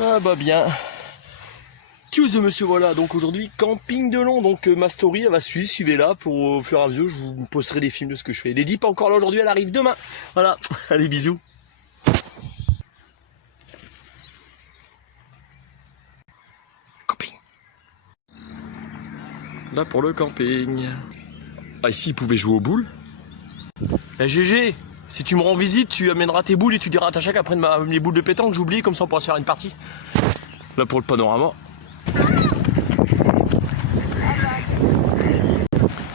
Ah bah bien. Tchuss monsieur, voilà, donc aujourd'hui camping de long, donc ma story elle va suivre, suivez-la pour au fur et à mesure je vous posterai des films de ce que je fais. Lady pas encore là aujourd'hui, elle arrive demain. Voilà, allez bisous. Camping. Là pour le camping. Ah ici ils pouvaient jouer aux boules. Eh GG, si tu me rends visite, tu amèneras tes boules et tu diras à ta chaque après les boules de pétanque, j'oublie, comme ça on pourra se faire une partie. Là pour le panorama.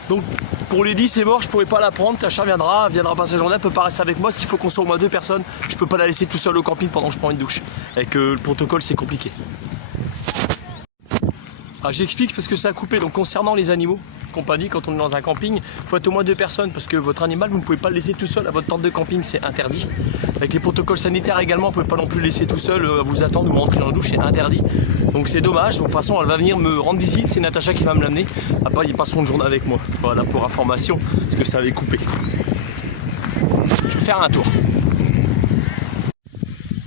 Donc pour Lady c'est mort, je pourrais pas la prendre, Tacha viendra passer la journée, elle peut pas rester avec moi, parce qu'il faut qu'on soit au moins 2 personnes. Je peux pas la laisser tout seul au camping pendant que je prends une douche. Avec le protocole c'est compliqué. Ah, j'explique parce que ça a coupé. Donc concernant les animaux, compagnie, quand on est dans un camping, il faut être au moins 2 personnes parce que votre animal, vous ne pouvez pas le laisser tout seul à votre tente de camping, c'est interdit. Avec les protocoles sanitaires également, vous ne pouvez pas non plus le laisser tout seul à vous attendre ou rentrer dans la douche, c'est interdit. Donc c'est dommage. De toute façon, elle va venir me rendre visite, c'est Natacha qui va me l'amener. Après, ils passeront une journée avec moi. Voilà pour information, parce que ça avait coupé. Je vais faire un tour.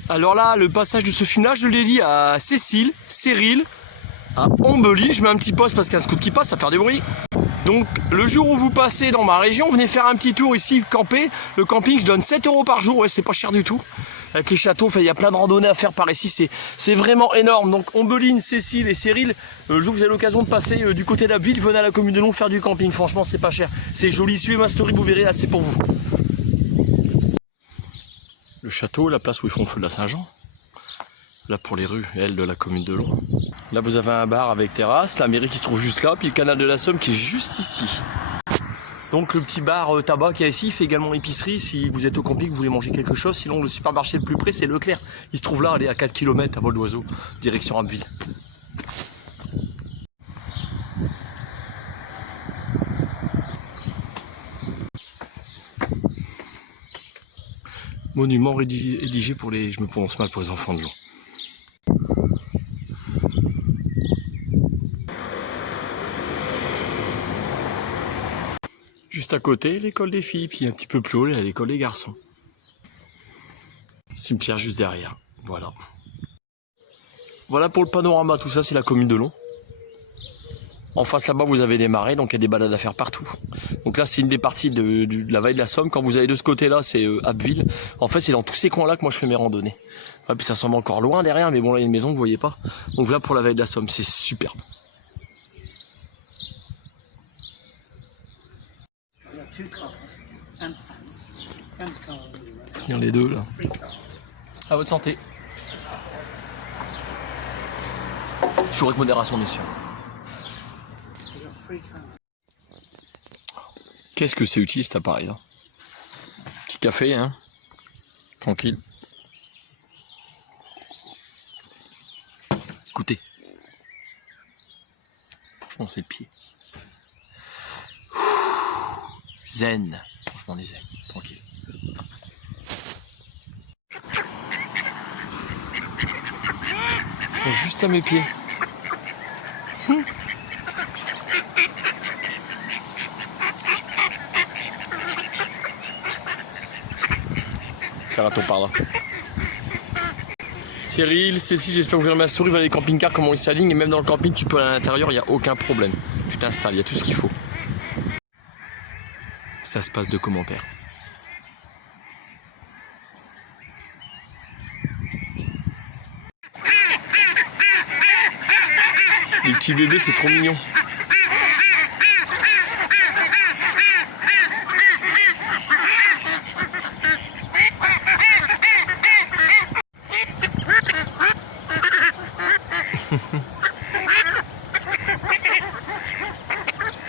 Alors là, le passage de ce film-là, je l'ai dit à Cécile, Cyril, à Ombely. Je mets un petit poste parce qu'il y a un scout qui passe, ça va faire du bruit. Donc le jour où vous passez dans ma région, venez faire un petit tour ici, camper. Le camping, je donne 7 € par jour, ouais, c'est pas cher du tout. Avec les châteaux, il y a plein de randonnées à faire par ici, c'est vraiment énorme. Donc Ombely, Cécile et Cyril, le jour où vous avez l'occasion de passer du côté d'Abbeville, venez à la commune de Long faire du camping. Franchement, c'est pas cher. C'est joli, suivez ma story, vous verrez, là c'est pour vous. Le château, la place où ils font le feu de la Saint-Jean. Là pour les rues, elle de la commune de Long. Là vous avez un bar avec terrasse, la mairie qui se trouve juste là, puis le canal de la Somme qui est juste ici. Donc le petit bar tabac qu'il y a ici, il fait également épicerie si vous êtes au camping, vous voulez manger quelque chose. Sinon le supermarché le plus près c'est Leclerc. Il se trouve là, allez à 4 km à vol d'oiseau, direction Abbeville. Monument rédigé pour les... Je me prononce mal pour les enfants de Long. Juste à côté, l'école des filles, puis un petit peu plus haut, l'école des garçons. Cimetière juste derrière, voilà. Voilà pour le panorama, tout ça c'est la commune de Long. En face là-bas vous avez des marais, donc il y a des balades à faire partout. Donc là c'est une des parties de la vallée de la Somme. Quand vous allez de ce côté-là, c'est Abbeville. En fait c'est dans tous ces coins-là que moi je fais mes randonnées. Ouais, puis ça semble encore loin derrière, mais bon là il y a une maison que vous voyez pas. Donc là pour la vallée de la Somme, c'est superbe. Bien les deux là. À votre santé. Toujours avec modération bien sûr. Qu'est-ce que c'est utile cet appareil là? Petit café hein. Tranquille. Écoutez. Franchement c'est le pied. Zen. Franchement des zen. Tranquille. Ils sont juste à mes pieds. Faire un tour par là. Cyril, Cécile, j'espère que vous verrez ma story, voilà les camping-cars, comment ils s'alignent, et même dans le camping, tu peux aller à l'intérieur, il n'y a aucun problème. Tu t'installes, il y a tout ce qu'il faut. Ça se passe de commentaires. Les petits bébés, c'est trop mignon.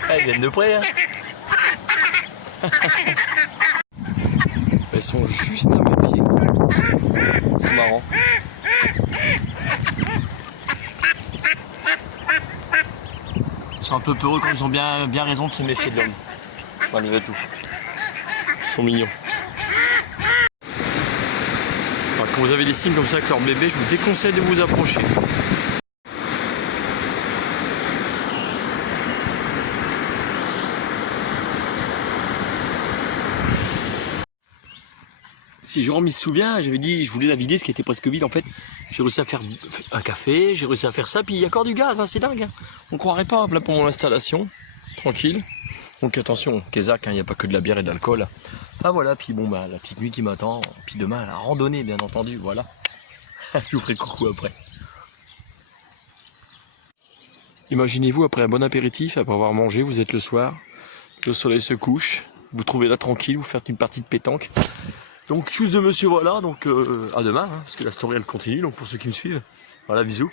Elles viennent de près, hein. Elles sont juste à mes pieds. C'est marrant. Ils sont un peu peureux quand ils ont bien raison de se méfier de l'homme. Malgré tout. Ils sont mignons. Enfin, quand vous avez des signes comme ça avec leur bébé, je vous déconseille de vous approcher. Si Jérôme il se souvient, j'avais dit je voulais la vider, ce qui était presque vide en fait. J'ai réussi à faire un café, j'ai réussi à faire ça, puis il y a encore du gaz, hein, c'est dingue. Hein. On croirait pas, là pour mon installation, tranquille. Donc attention, Kézak, il n'y a pas que de la bière et de l'alcool. Ah voilà, puis bon bah la petite nuit qui m'attend, puis demain la randonnée bien entendu, voilà. Je vous ferai coucou après. Imaginez-vous après un bon apéritif, après avoir mangé, vous êtes le soir, le soleil se couche, vous trouvez là tranquille, vous faites une partie de pétanque. Donc choose de monsieur voilà, donc à demain, hein, parce que la story elle continue, donc pour ceux qui me suivent, voilà bisous.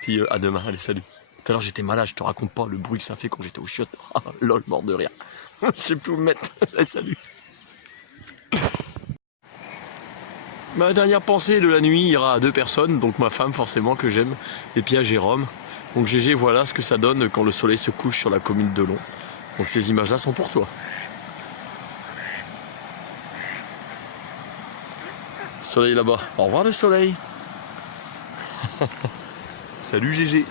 Puis à demain, allez salut. Tout à l'heure j'étais malade, je te raconte pas le bruit que ça fait quand j'étais au chiottes. Ah, lol, mort de rire. Je sais plus où me mettre. Allez salut. Ma dernière pensée de la nuit ira à 2 personnes, donc ma femme forcément que j'aime, et puis à Jérôme. Donc GG, voilà ce que ça donne quand le soleil se couche sur la commune de Long. Donc ces images-là sont pour toi. Soleil là-bas. Au revoir le soleil. Salut GG.